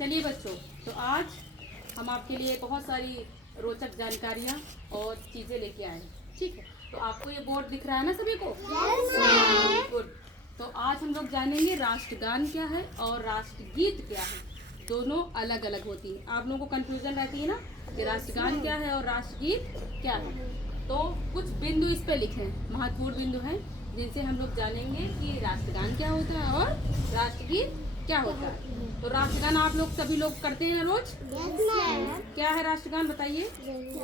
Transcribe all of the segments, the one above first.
चलिए बच्चों, तो आज हम आपके लिए बहुत सारी रोचक जानकारियाँ और चीज़ें लेके आए हैं। ठीक है, तो आपको ये बोर्ड दिख रहा है ना सभी को? गुड। तो आज हम लोग जानेंगे राष्ट्रगान क्या है और राष्ट्रगीत क्या है। दोनों अलग अलग होती है। आप लोगों को कंफ्यूजन रहती है ना कि राष्ट्रगान क्या है और राष्ट्रगीत क्या है। तो कुछ बिंदु इस पे लिखे हैं, महत्वपूर्ण बिंदु हैं, जिनसे हम लोग जानेंगे कि राष्ट्रगान क्या होता है और राष्ट्रगीत क्या होता है। तो राष्ट्रगान आप लोग सभी लोग करते हैं रोज? क्या है राष्ट्रगान बताइए?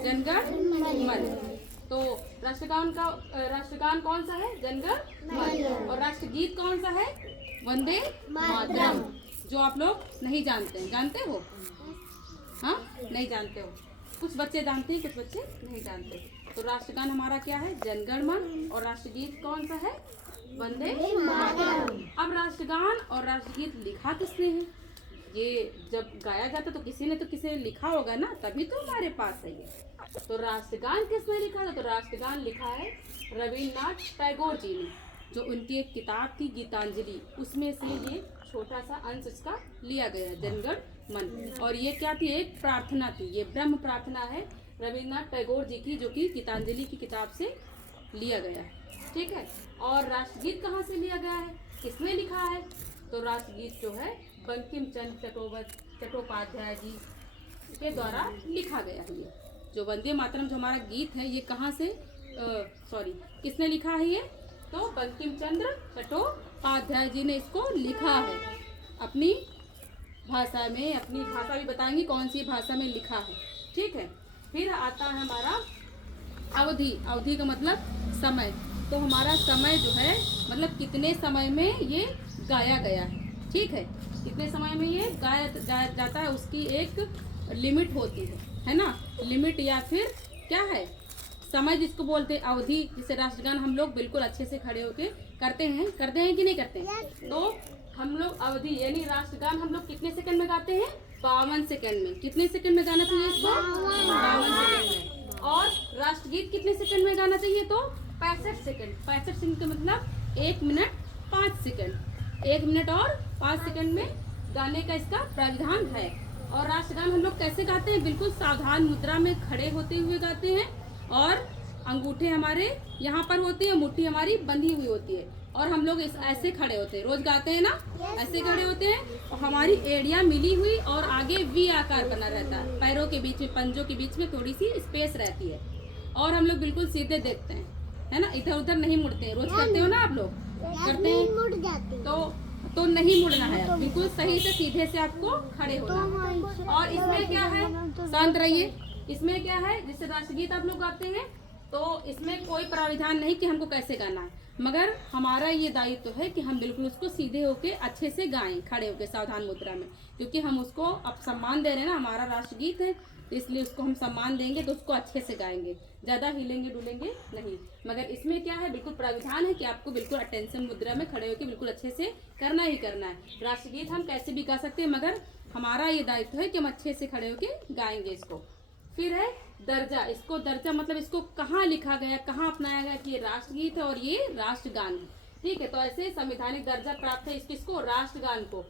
जनगण मन। तो राष्ट्रगान कौन सा है? जनगण मन। और राष्ट्रगीत कौन सा है? वंदे मातरम। जो आप लोग नहीं जानते हैं, जानते हो? हाँ, नहीं जानते हो। कुछ बच्चे जानते हैं, कुछ बच्चे नहीं जानते। तो राष्ट्रगान हमारा क्या है? जनगण मन। और राष्ट्रगीत कौन सा है? वंदे मातरम। अब राष्ट्रगान और राष्ट्रगीत लिखा किसने है? ये जब गाया जाता तो किसी ने लिखा होगा ना, तभी तो हमारे पास है ये। तो राष्ट्रगान किसने लिखा था? तो राष्ट्रगान लिखा है रविन्द्रनाथ टैगोर जी ने। जो उनकी एक किताब थी गीतांजलि, उसमें से ये छोटा सा अंश इसका लिया गया है, जनगण मन। और ये क्या थी? एक प्रार्थना थी। ये ब्रह्म प्रार्थना है रविन्द्रनाथ टैगोर जी की, जो कि गीतांजलि की किताब से लिया गया है। ठीक है। और राष्ट्रगीत कहाँ से लिया गया है? किसने लिखा है? तो राष्ट्रगीत जो है बंकिम चंद्र चट्टोपाध्याय जी के द्वारा लिखा गया है। ये जो वंदे मातरम जो हमारा गीत है, ये कहाँ से किसने लिखा है ये? तो बंकिम चंद्र चट्टोपाध्याय जी ने इसको लिखा है अपनी भाषा में। अपनी भाषा भी बताएंगे कौन सी भाषा में लिखा है। ठीक है। फिर आता है हमारा अवधि। अवधि का मतलब समय। तो हमारा समय जो है मतलब कितने समय में ये गाया गया है। ठीक है, कितने समय में ये गाया जाता है, उसकी एक लिमिट होती है ना। लिमिट या फिर क्या है, समय जिसको बोलते हैं अवधि। जिसे राष्ट्रगान हम लोग बिल्कुल अच्छे से खड़े होके करते हैं कि नहीं करते हैं? तो हम लोग अवधि यानी राष्ट्रगान हम लोग कितने सेकंड में गाते हैं? 52 सेकंड में। कितने सेकंड में गाना चाहिए इसको? 52 सेकंड में। और राष्ट्रगीत कितने सेकंड में गाना चाहिए? तो 65 सेकंड। 65 सेकंड का मतलब 1 मिनट 5 सेकंड। 1 मिनट और 5 सेकंड में गाने का इसका प्रावधान है। और राष्ट्रगान हम लोग कैसे गाते हैं? बिल्कुल सावधान मुद्रा में खड़े होते हुए गाते हैं। और अंगूठे हमारे यहाँ पर होती है, मुट्ठी हमारी बंधी हुई होती है। और हम लोग ऐसे खड़े होते हैं, रोज गाते हैं ना, ऐसे खड़े होते हैं। और हमारी एड़ियाँ मिली हुई और आगे वी आकार बना रहता है। पैरों के बीच में, पंजों के बीच में थोड़ी सी स्पेस रहती है। और हम लोग बिल्कुल सीधे देखते हैं, है ना, इधर उधर नहीं मुड़ते हैं। रोज करते हो ना आप लोग? करते हैं। तो नहीं मुड़ना है, बिल्कुल सही से सीधे से आपको खड़े होना। और इसमें क्या है? शांत रहिए। इसमें क्या है? जैसे राष्ट्रगीत आप लोग गाते हैं तो इसमें कोई प्राविधान नहीं कि हमको कैसे गाना है, मगर हमारा ये दायित्व है कि हम बिल्कुल उसको सीधे होके अच्छे से गाएं, खड़े होके सावधान मुद्रा में। क्योंकि हम उसको अब सम्मान दे रहे हैं ना, हमारा राष्ट्रगीत है, तो इसलिए उसको हम सम्मान देंगे तो उसको अच्छे से गाएंगे, ज़्यादा हिलेंगे डुलेंगे नहीं। मगर इसमें क्या है? बिल्कुल प्राविधान है कि आपको बिल्कुल अटेंशन मुद्रा में खड़े होकर बिल्कुल अच्छे से करना ही करना है। राष्ट्रगीत हम कैसे भी गा सकते हैं, मगर हमारा ये दायित्व है कि हम अच्छे से खड़े होकर गाएंगे इसको। फिर है दर्जा। इसको दर्जा मतलब इसको कहाँ लिखा गया, कहाँ अपनाया गया कि ये राष्ट्रगीत है और ये राष्ट्रगान है। ठीक है। तो ऐसे संवैधानिक दर्जा प्राप्त है इसको, राष्ट्रगान को।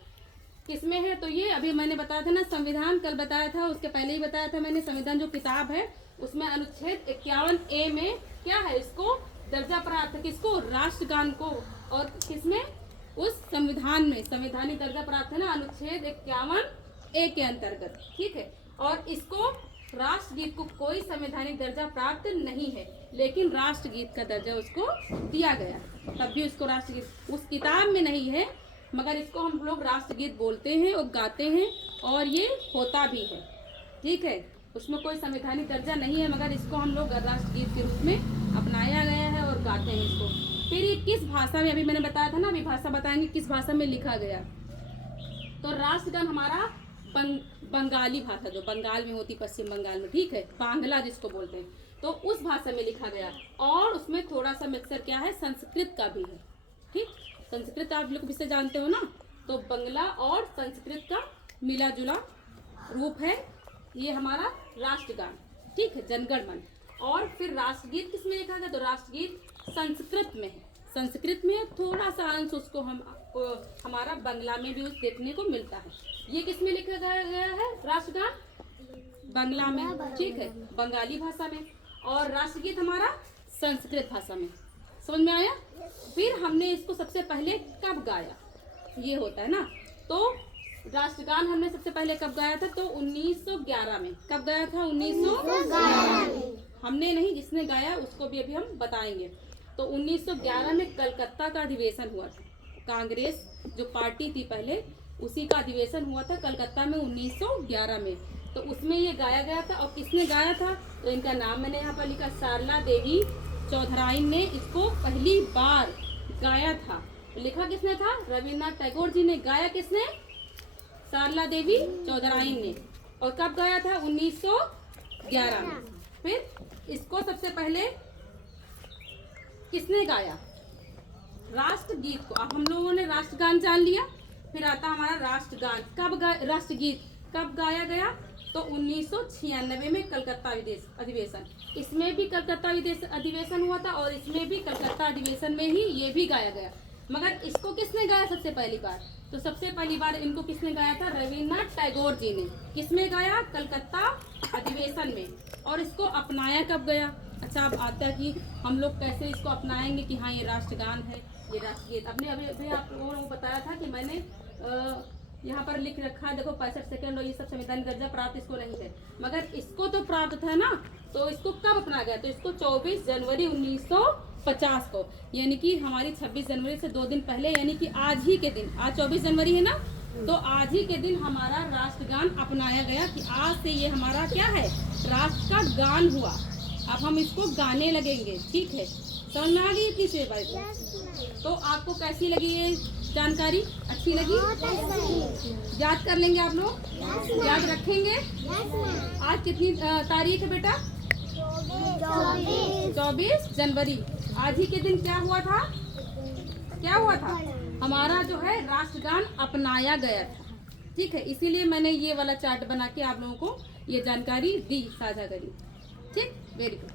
किसमें है? तो ये अभी मैंने बताया था ना, संविधान कल बताया था, उसके पहले ही बताया था मैंने। संविधान जो किताब है उसमें अनुच्छेद 51A में क्या है? इसको दर्जा प्राप्त है। किसको? राष्ट्रगान को। और किसमें? उस संविधान में संवैधानिक दर्जा प्राप्त है ना, अनुच्छेद 51A के अंतर्गत। ठीक है। और इसको राष्ट्रगीत को कोई संवैधानिक दर्जा प्राप्त नहीं है, लेकिन राष्ट्रगीत का दर्जा उसको दिया गया। तब भी उसको राष्ट्रगीत उस किताब में नहीं है, मगर इसको हम लोग राष्ट्रगीत बोलते हैं और गाते हैं, और ये होता भी है। ठीक है। उसमें कोई संवैधानिक दर्जा नहीं है, मगर इसको हम लोग राष्ट्रगीत के रूप में अपनाया गया है और गाते हैं इसको। फिर ये किस भाषा में? अभी मैंने बताया था ना, अभी भाषा बताएंगे किस भाषा में लिखा गया। तो राष्ट्रगान हमारा बंगाली भाषा, जो बंगाल में होती, पश्चिम बंगाल में, ठीक है, बांग्ला जिसको बोलते हैं, तो उस भाषा में लिखा गया। और उसमें थोड़ा सा मिक्सर क्या है? संस्कृत का भी है। ठीक, संस्कृत आप लोग भी जानते हो ना, तो बंगला और संस्कृत का मिला जुला रूप है ये हमारा राष्ट्रगान। ठीक है, जनगण मन। और फिर राष्ट्रगीत किसमें लिखा गया? तो राष्ट्रगीत संस्कृत में है। संस्कृत में थोड़ा सा अंश उसको हम हमारा बंगला में भी उस देखने को मिलता है। ये किस में लिखा गया है राष्ट्रगान? बंगला में, ठीक है, बंगाली भाषा में। और राष्ट्रगीत हमारा संस्कृत भाषा में। समझ में आया? फिर हमने इसको सबसे पहले कब गाया, ये होता है ना। तो राष्ट्रगान हमने सबसे पहले कब गाया था? तो 1911 में। कब गाया था? 1911 में। हमने नहीं, जिसने गाया उसको भी अभी हम बताएंगे। तो 1911 में कलकत्ता का अधिवेशन हुआ था। कांग्रेस जो पार्टी थी पहले, उसी का अधिवेशन हुआ था कलकत्ता में 1911 में। तो उसमें ये गाया गया था। और किसने गाया था? तो इनका नाम मैंने यहाँ पर लिखा, सरला देवी चौधराइन ने इसको पहली बार गाया था। लिखा किसने था? रविन्द्रनाथ टैगोर जी ने। गाया किसने? सरला देवी चौधराइन ने। और कब गाया था? 1911 में। फिर इसको सबसे पहले किसने गाया? राष्ट्रगीत को। अब हम लोगों ने राष्ट्रगान जान लिया, फिर आता हमारा राष्ट्रगान। कब राष्ट्रगीत कब गाया गया? तो 1996 में कलकत्ता अधिवेशन। इसमें भी कलकत्ता अधिवेशन हुआ था और इसमें भी कलकत्ता अधिवेशन में ही ये भी गाया गया। मगर इसको किसने गाया सबसे पहली बार? तो सबसे पहली बार इनको किसने गाया था? रविन्द्रनाथ टैगोर जी ने। किसमें गाया? कलकत्ता अधिवेशन में। और इसको अपनाया कब गया? अच्छा, अब आता है कि हम लोग कैसे इसको अपनाएंगे कि हाँ ये राष्ट्रगान है, ये राष्ट्रगीत। अपने अभी आप लोगों को बताया था कि मैंने यहाँ पर लिख रखा है, देखो 65 सेकंड और ये सब संविधान दर्जा प्राप्त इसको नहीं थे, मगर इसको तो प्राप्त था ना। तो इसको कब अपनाया गया? तो इसको 24 जनवरी 1950 को, यानी कि हमारी 26 जनवरी से 2 दिन पहले, यानी कि आज ही के दिन, आज 24 जनवरी है ना, तो आज ही के दिन हमारा राष्ट्रगान अपनाया गया कि आज से ये हमारा क्या है? राष्ट्र का गान हुआ। अब हम इसको गाने लगेंगे, ठीक है? समझ में आ गई इतनी से बात? तो आपको कैसी लगी ये जानकारी? अच्छी लगी? याद कर लेंगे आप लोग? याद रखेंगे? आज कितनी तारीख है बेटा? 24 जनवरी। आज ही के दिन क्या हुआ था? क्या हुआ था? हमारा जो है राष्ट्रगान अपनाया गया था, ठीक है? इसीलिए मैंने ये वाला चार्ट बना के आप लोगों को ये जानकारी दी, साझा करी। ठीक, वेरी गुड।